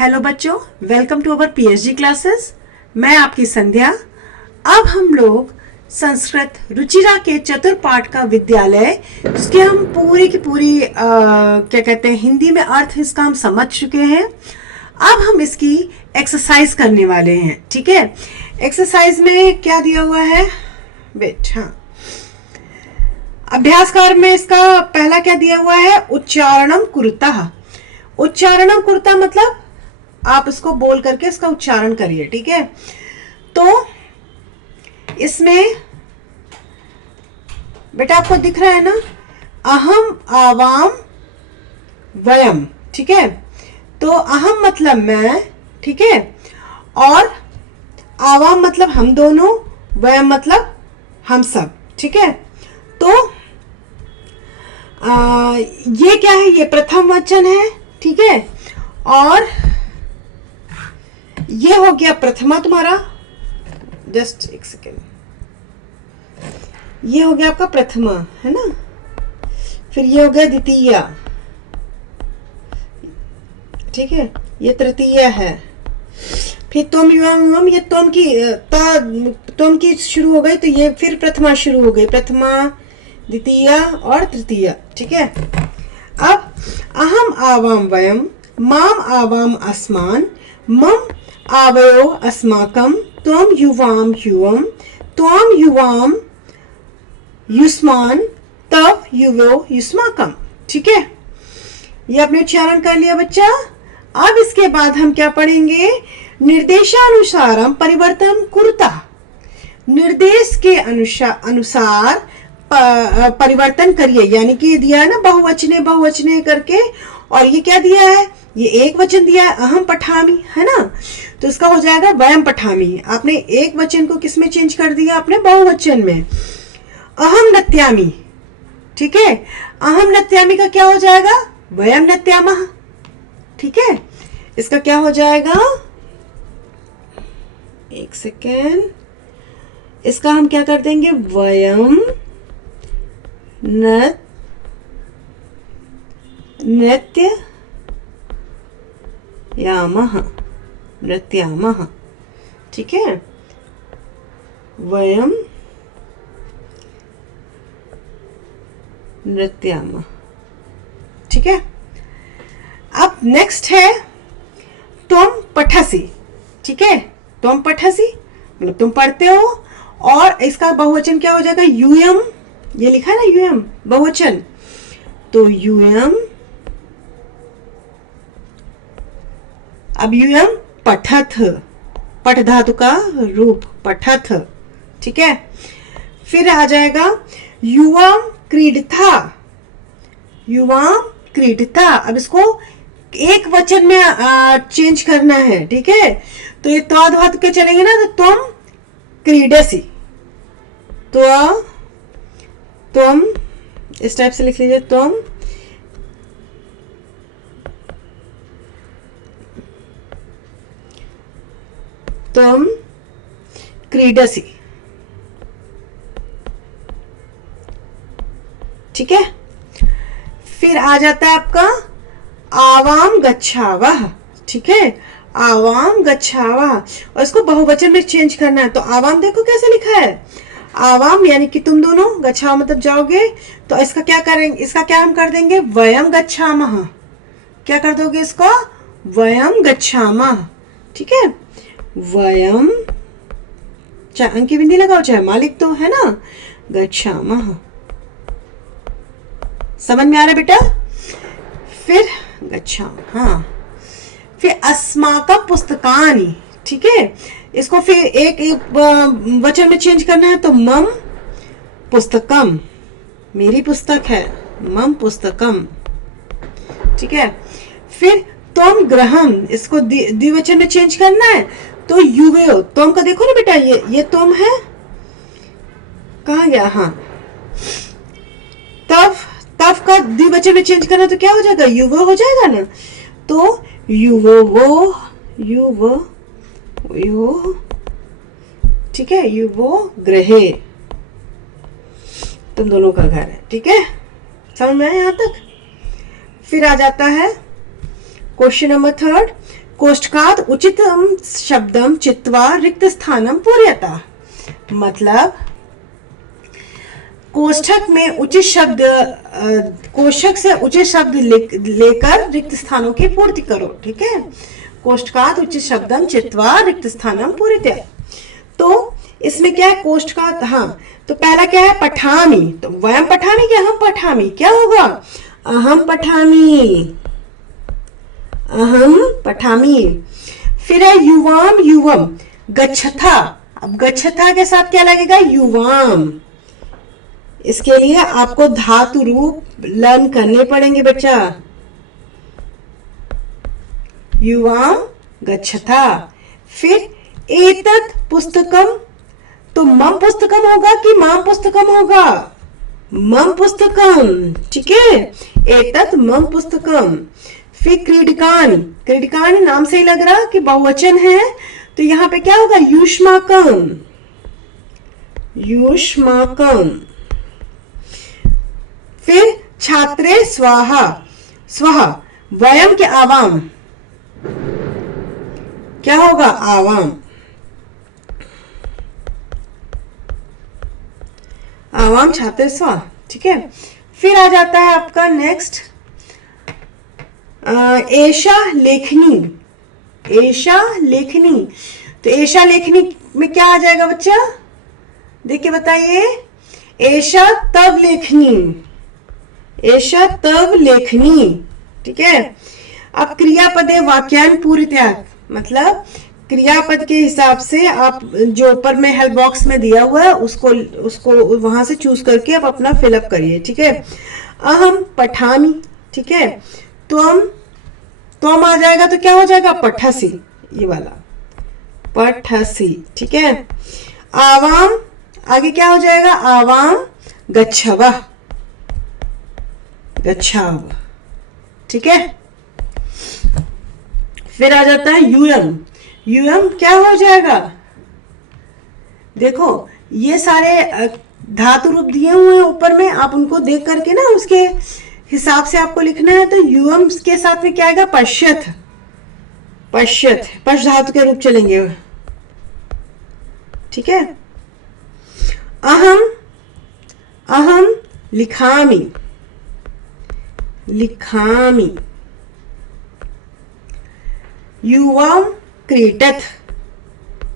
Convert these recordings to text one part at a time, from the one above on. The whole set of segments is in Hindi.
हेलो बच्चों, welcome to our PhD classes. मैं आपकी संध्या। अब हम लोग संस्कृत रुचिरा के चतुर पाठ का विद्यालय, जिसके हम पूरी की पूरी क्या कहते हैं हिंदी में अर्थ इसका हम समझ चुके हैं। अब हम इसकी एक्सरसाइज करने वाले हैं। ठीक है, एक्सरसाइज में क्या दिया हुआ है बेट? हाँ, अभ्यासकार में इसका पहला क्या दिया हुआ है? उच्चारणम कुरुतः। उच्चारणम कुरुतः मतलब आप इसको बोल करके इसका उच्चारण करिए। ठीक है, तो इसमें बेटा आपको दिख रहा है ना, अहम आवाम वयम। ठीक है, तो अहम मतलब मैं, ठीक है, और आवाम मतलब हम दोनों, वयम मतलब हम सब। ठीक है, तो ये क्या है? ये प्रथम वचन है। ठीक है, और ये हो गया प्रथमा तुम्हारा, जस्ट एक सेकेंड, ये हो गया आपका प्रथमा, है ना। फिर ये हो गया द्वितीय, ठीक है, ये तृतीय है। फिर तुम युवम, ये तुम की शुरू हो गई, तो ये फिर प्रथमा शुरू हो गई, प्रथमा द्वितीय और तृतीय। ठीक है, अब अहम आवाम वयम, माम आवाम अस्मान, मम आवयो अस्माकम, त्वम युवाम युवम, त्वम युवाम युष्मान, तव युवो युष्माकम। ठीक है, ये आपने उच्चारण कर लिया बच्चा। अब इसके बाद हम क्या पढ़ेंगे? निर्देशानुसारम परिवर्तन कुरुतः। निर्देश के अनुसार परिवर्तन करिए, यानी कि दिया है ना बहुवचने बहुवचने करके, और ये क्या दिया है? ये एक वचन दिया है, अहम पठामी, है ना, तो इसका हो जाएगा वयम पठामी। आपने एक वचन को किस में चेंज कर दिया? आपने बहुवचन में, अहम नत्यामी। ठीक है, अहम नत्यामी का क्या हो जाएगा? वयम नत्यामः। ठीक है, इसका क्या हो जाएगा? एक सेकेंड, इसका हम क्या कर देंगे? वयम नृत्य यामः, नृत्यामः। ठीक है, वयम नृत्यामः। ठीक है, अब नेक्स्ट है तुम पठसी। ठीक है, तुम पठसी मतलब तुम पढ़ते हो, और इसका बहुवचन क्या हो जाएगा? यूयम। ये लिखा है ना यूयम बहुवचन, तो यूयम। अब यूयम पठथ, पठ धातु का रूप पठथ। ठीक है, फिर आ जाएगा युवाम क्रीडथा, युवाम क्रीडथा। अब इसको एक वचन में चेंज करना है। ठीक है, तो ये तो धातु के चलेंगे ना, तो तुम क्रीडसी, तो तुम इस टाइप से लिख लीजिए, तुम क्रीडसी। ठीक है, फिर आ जाता है आपका आवाम गच्छावः। ठीक है, आवाम गच्छावः, और इसको बहुवचन में चेंज करना है। तो आवाम देखो कैसे लिखा है, आवाम यानी कि तुम दोनों, गच्छाव मतलब जाओगे, तो इसका क्या करेंगे? इसका क्या हम कर देंगे? वयम गच्छामः। क्या कर दोगे इसको? वयम गच्छामः। ठीक है, वयम, चाहे अंकी बिंदी लगाओ चाहे मालिक, तो है ना, गच्छामः। समझ में आ रहा है बेटा? फिर गच्छाम, हाँ, फिर अस्माकम पुस्तकानि। ठीक है, इसको फिर एक वचन में चेंज करना है, तो मम पुस्तकम, मेरी पुस्तक है, मम पुस्तकम। ठीक है, फिर तुम ग्रहम, इसको द्विवचन में चेंज करना है, तो युवयो। तुम का देखो ना बेटा, ये तुम है, कहाँ गया? हाँ, तब का द्विवचन में चेंज करना, तो क्या हो जाएगा? युवो हो जाएगा ना, तो युवो वो, युवो यो। ठीक है, युवो ग्रहे, तुम दोनों का घर है। ठीक है, समझ में आया यहाँ तक? फिर आ जाता है क्वेश्चन नंबर 3, कोष्ठकात् उचितम शब्दम चित्वा रिक्त स्थानम पूर्यता, मतलब कोष्ठक में उचित शब्द कोष्ठक से उचित शब्द लेकर रिक्त स्थानों की पूर्ति करो। ठीक है, कोष्ठकात् उचित शब्दम चित्वा रिक्त स्थानम पूर्यता। तो इसमें क्या है, कोष्ठकात्, हाँ, तो पहला क्या है, पठामि, तो वयम पठामि क्या हम पठामि, क्या होगा, अहम पठामि, अहम पठामि। फिर है युवाम युवम गच्छथा, अब गच्छथा के साथ क्या लगेगा, युवाम। इसके लिए आपको धातु रूप लर्न करने पड़ेंगे बच्चा, युवाम गच्छथा। फिर एतत् पुस्तकम, तो मम पुस्तकम होगा कि माम पुस्तकम होगा, मम पुस्तकम, ठीक है, एतत् मम पुस्तकम। फिर क्रीडकानि, क्रीडकानि नाम से ही लग रहा कि बहुवचन है, तो यहाँ पे क्या होगा, युष्माकम, युष्माकम। फिर छात्रे स्वाहा, स्वाहा, वयम के आवाम, क्या होगा, आवाम, आवाम छात्र स्वा। ठीक है, फिर आ जाता है आपका नेक्स्ट एषा लेखनी, एषा लेखनी, तो एषा लेखनी में क्या आ जाएगा बच्चा, देख के बताइए, एषा तब लेखनी, एषा तब लेखनी। ठीक है, अब क्रियापदे वाक्यान पूरी त्याग, मतलब क्रियापद के हिसाब से आप जो ऊपर में हेल्प बॉक्स में दिया हुआ है उसको वहां से चूज करके आप अपना फिलअप करिए। ठीक है, अहम पठामी, ठीक है, त्वम आ जाएगा तो क्या हो जाएगा, पठसी, ये वाला पठसी। ठीक है, आवाम, आगे क्या हो जाएगा, आवाम गच्छव, गच्छाव। ठीक है, फिर आ जाता है यूयम, यूयम क्या हो जाएगा, देखो ये सारे धातु रूप दिए हुए हैं ऊपर में, आप उनको देख करके ना उसके हिसाब से आपको लिखना है। तो यूयम के साथ में क्या आएगा, पश्यथ, पश्यथ, पश धातु के रूप चलेंगे। ठीक है, अहम, अहम लिखामि, लिखामि। युवम क्रीडत,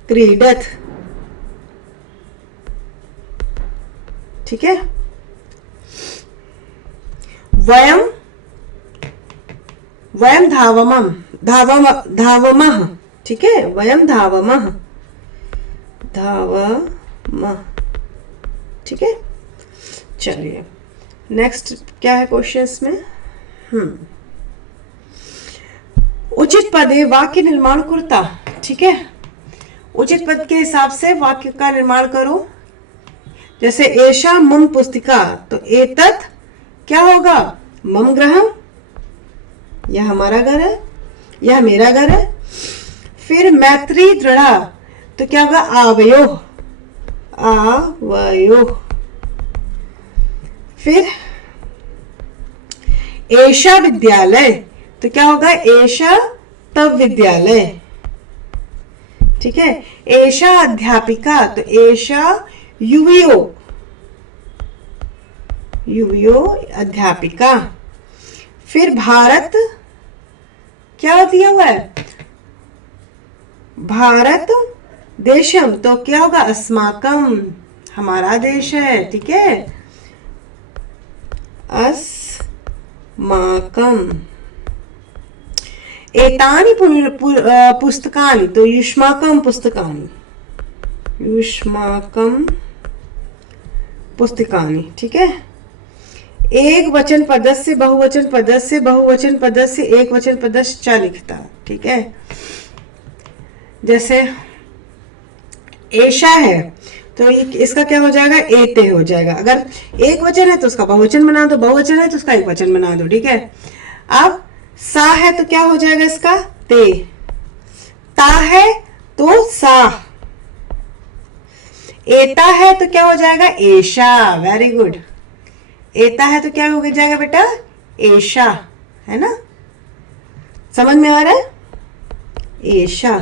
क्रीडत। ठीक है, वयम, वयम धावमम, धावमः। ठीक है, वयम धावमः, धावमः। ठीक है, चलिए नेक्स्ट क्या है क्वेश्चंस में, उचित पदे वाक्य निर्माण करता। ठीक है, उचित पद के हिसाब से वाक्य का निर्माण करो। जैसे एषा मम पुस्तिका, तो एतत् क्या होगा, मम गृहम, यह हमारा घर है, यह मेरा घर है। फिर मैत्री दृढ़ा, तो क्या होगा, आवयोः, आवयोः। फिर एषा विद्यालय, तो क्या होगा, एषा तव विद्यालय। ठीक है, एषा अध्यापिका, तो एषा युवियो, युवियो अध्यापिका। फिर भारत क्या दिया हुआ है, भारत देशम, तो क्या होगा, अस्माकम, हमारा देश है। ठीक है, अस्माकम। एतानि पुस्तकानि, तो युष्माकम पुस्तकानि, युष्माकम पुस्तकानि। ठीक है, एक वचन पदस्य बहुवचन पदस्य, बहुवचन पदस्य एक वचन पदस्य च लिखता। ठीक है, जैसे एषा है तो इसका क्या हो जाएगा, एते हो जाएगा। अगर एक वचन है तो उसका बहुवचन बना दो, बहुवचन है तो उसका एक वचन बना दो। ठीक है, अब सा है तो क्या हो जाएगा इसका, ते। ता है तो सा। एता है तो क्या हो जाएगा, एशा। Very good. एता है तो क्या हो जाएगा बेटा, एशा, है ना, समझ में आ रहा है। एषा,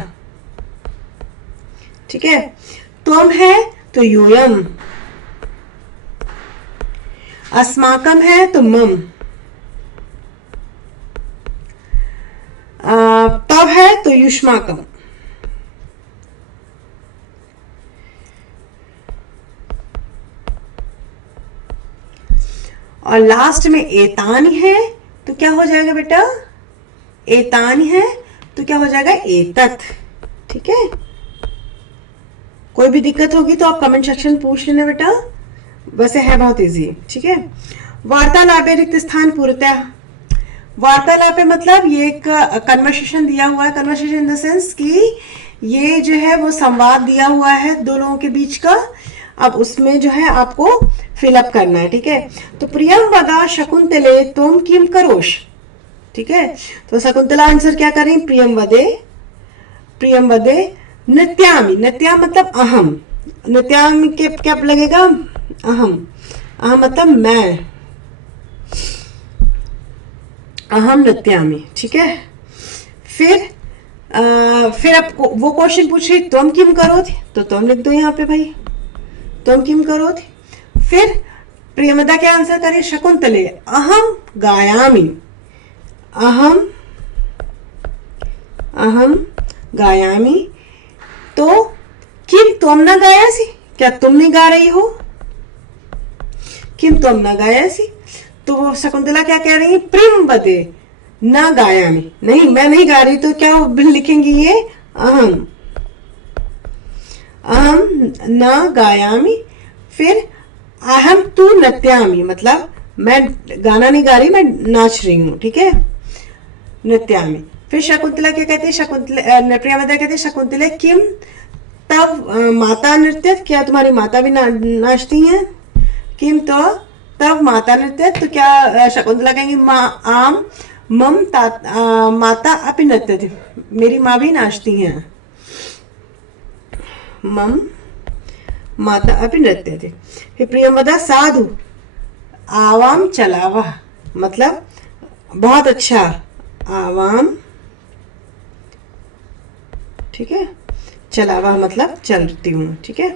ठीक है। त्वम है तो यूयम, अस्माकम है तो मम, तव है तो युष्माकम, और लास्ट में एतानी है तो क्या हो जाएगा बेटा, एतानी है तो क्या हो जाएगा, एतत, ठीक है। कोई भी दिक्कत होगी तो आप कमेंट सेक्शन पूछ लेना बेटा, वैसे है बहुत इजी, ठीक है। वार्तालापे रिक्त स्थान पूर्णतः, वार्तालाप मतलब ये एक कन्वर्सेशन दिया हुआ है, कन्वर्सेशन इन द सेंस कि ये जो है वो संवाद दिया हुआ है दो लोगों के बीच का, अब उसमें जो है आपको फिलअप करना है, ठीक है। तो प्रियम वदा शकुंतले तुम किम करोश, ठीक है। तो शकुंतला आंसर क्या करें, प्रियम वदे नृत्यामि, नृत्या मतलब अहम, नृत्यामि के क्या लगेगा, अहम, अहम मतलब मैं, अहम नृत्यामि, ठीक है। फिर आप वो क्वेश्चन पूछ रही तुम किम करो थी, तो तुम लिख दो यहाँ पे भाई, तुम किम करो थी। फिर प्रियमदा क्या आंसर करे, शकुंतले अहम गायामि, अहम गायामि। तो किम तुम ना गाया सी, क्या तुम नहीं गा रही हो, किम तुम ना गाया सी। तो वो शकुंतला क्या कह रही है, प्रियम वदे ना गायामि, नहीं मैं नहीं गा रही, तो क्या लिखेंगी ये, अहम न गायामि। फिर अहम तू नृत्यामि मतलब मैं गाना नहीं गा रही, मैं नाच रही हूँ, ठीक है, नृत्यामि। फिर शकुंतला क्या कहती है, शकुंतला प्रियमदा कहती है शकुंतला किम तब माता नृत्य, क्या तुम्हारी माता भी नाचती हैं, किम तो तब माता नृत्य, तो क्या शकुंतला कहेंगी आम मम माता अपि नृत्य थी, मेरी माँ भी नाचती हैं, मम माता अपि नृत्य थे। फिर प्रियमदा साधु आवाम चलावा मतलब बहुत अच्छा, आवाम, ठीक है, चलावा मतलब चलती हूँ, ठीक है।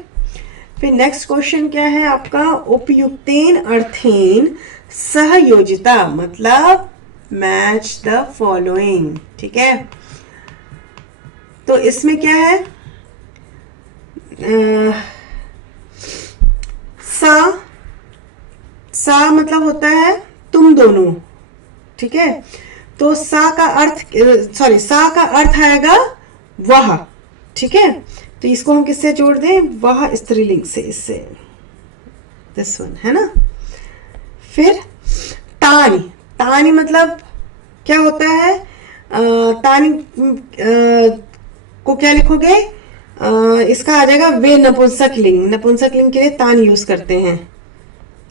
फिर नेक्स्ट क्वेश्चन क्या है आपका, उपयुक्तेन अर्थेन सहयोजिता मतलब मैच द फॉलोइंग, ठीक है। तो इसमें क्या है, सा मतलब होता है तुम दोनों, ठीक है। तो सा का अर्थ आएगा वह, ठीक है। तो इसको हम किससे जोड़ दें, वह स्त्रीलिंग से, इससे, दिस वन है ना। फिर तानी, तानी मतलब क्या होता है, तानी को क्या लिखोगे, इसका आ जाएगा वे नपुंसकलिंग, नपुंसकलिंग के लिए तान यूज करते हैं,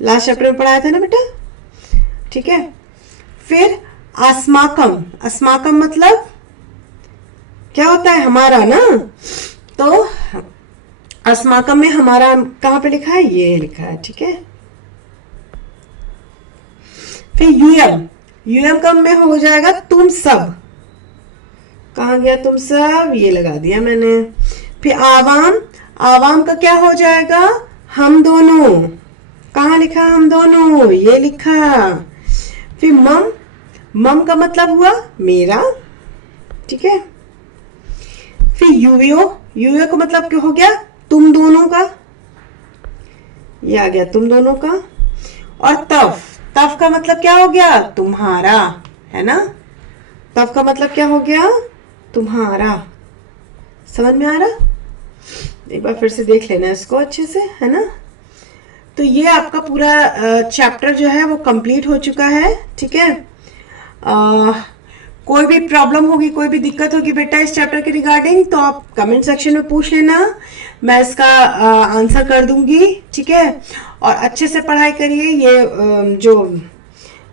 लास्ट चैप्टर में पढ़ाया था ना बेटा, ठीक है। फिर अस्माकम, अस्माकम मतलब क्या होता है, हमारा ना, तो अस्माकम में हमारा कहां पे लिखा है, ये लिखा है, ठीक है। फिर यूयम, यूयम कम में हो जाएगा तुम सब, कहा गया तुम सब, ये लगा दिया मैंने। फिर आवाम, आवाम का क्या हो जाएगा, हम दोनों, कहाँ लिखा हम दोनों, ये लिखा। फिर मम, मम का मतलब हुआ मेरा, ठीक है। फिर यूयो, यूयो का मतलब क्या हो गया, तुम दोनों का, ये आ गया तुम दोनों का। और तफ, तफ का मतलब क्या हो गया, तुम्हारा, है ना, तफ का मतलब क्या हो गया, तुम्हारा। समझ में आ रहा, एक बार फिर से देख लेना इसको अच्छे से, है ना। तो ये आपका पूरा चैप्टर जो है वो कंप्लीट हो चुका है, ठीक है। कोई भी प्रॉब्लम होगी, कोई भी दिक्कत होगी बेटा इस चैप्टर के रिगार्डिंग, तो आप कमेंट सेक्शन में पूछ लेना, मैं इसका आंसर कर दूंगी, ठीक है। और अच्छे से पढ़ाई करिए, ये जो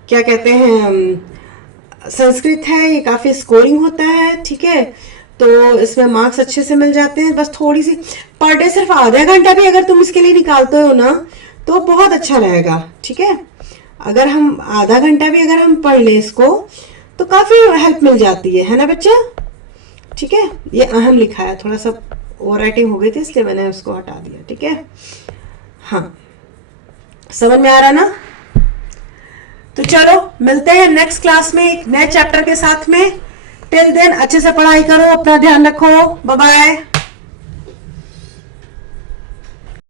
क्या कहते हैं संस्कृत है, ये काफ़ी स्कोरिंग होता है, ठीक है। तो इसमें मार्क्स अच्छे से मिल जाते हैं, बस थोड़ी सी पर डे सिर्फ आधा घंटा भी अगर तुम इसके लिए निकालते हो ना तो बहुत अच्छा रहेगा, ठीक है। अगर हम आधा घंटा भी अगर हम पढ़ लें इसको तो काफ़ी हेल्प मिल जाती है ना बच्चा, ठीक है, ये अहम लिखा है, थोड़ा सा ओवर राइटिंग हो गई थी इसलिए मैंने उसको हटा दिया। ठीक है, हाँ समझ में आ रहा ना? तो चलो मिलते हैं नेक्स्ट क्लास में एक नए चैप्टर के साथ में। टिल देन अच्छे से पढ़ाई करो, अपना ध्यान रखो, बाय बाय।